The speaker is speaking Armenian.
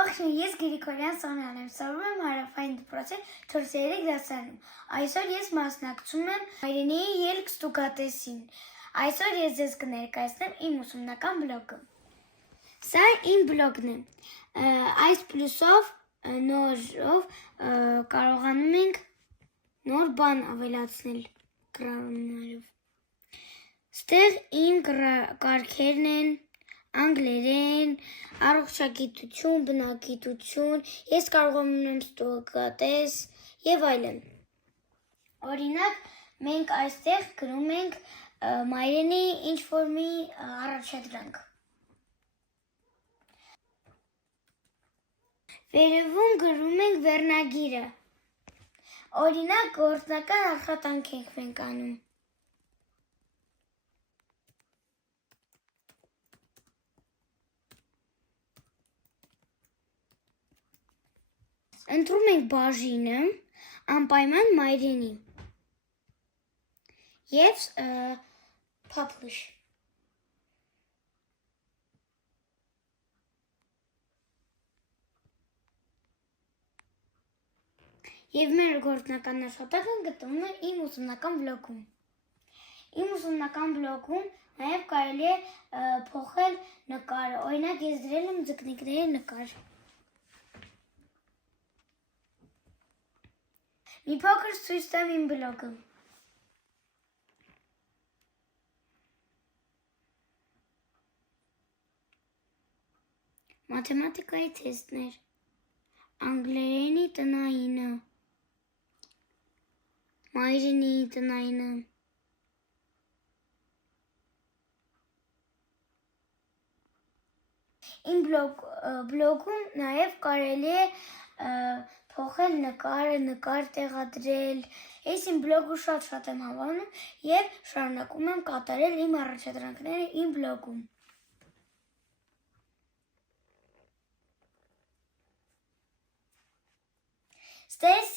Ողջույն, ես Գրիգորյան Սոնյան եմ, սովորում եմ Հարավային դպրոցի 4-րդ դասարանում։ Այսօր ես մասնակցում եմ հայրենիի ելք ստուգատեսին։ Այսօր ես ձեզ կներկայացնեմ իմ ուսումնական բլոգը։ Սա իմ բլոգն է։ Այս պլյուսով նորով կարողանում ենք նոր բան ավելացնել գրառումներով։ Ստեղ իմ կարգերն են, անգլերեն, առողջագիտություն, բնագիտություն, ես կարող եմ ունեմ ստուգատես և այլն։ Օրինակ, մենք այստեղ գրում ենք մայրենի ինչ-որ մի առաջադրանք։ Վերևում գրում ենք վերնագիրը։ Օրինակ, գործնական աշխատանք ենք մենք անում։ Ընտրում ենք բաժինը, անպայման մայրենի և publish։ Եվ մեր գործնական աշխատանքը գտնվում է իմ ուսումնական բլոգում։ Իմ ուսումնական բլոգում նաև կարելի է փոխել նկարը, օրինակ ես դրել եմ ձկնիկների նկար։ Մի փոքր ցույց տամ իմ բլոգը։ Մաթեմատիկայի թեստներ, անգլերենի տնայինը, մայրենի տնայինը, իմ բլոգում նաև կարելի է փոխել նկարը, նկար տեղադրել։ Ես իմ բլոգը շատ եմ հավանում և շարունակում եմ կատարել իմ առաջադրանքները իմ բլոգում։ Ստեղ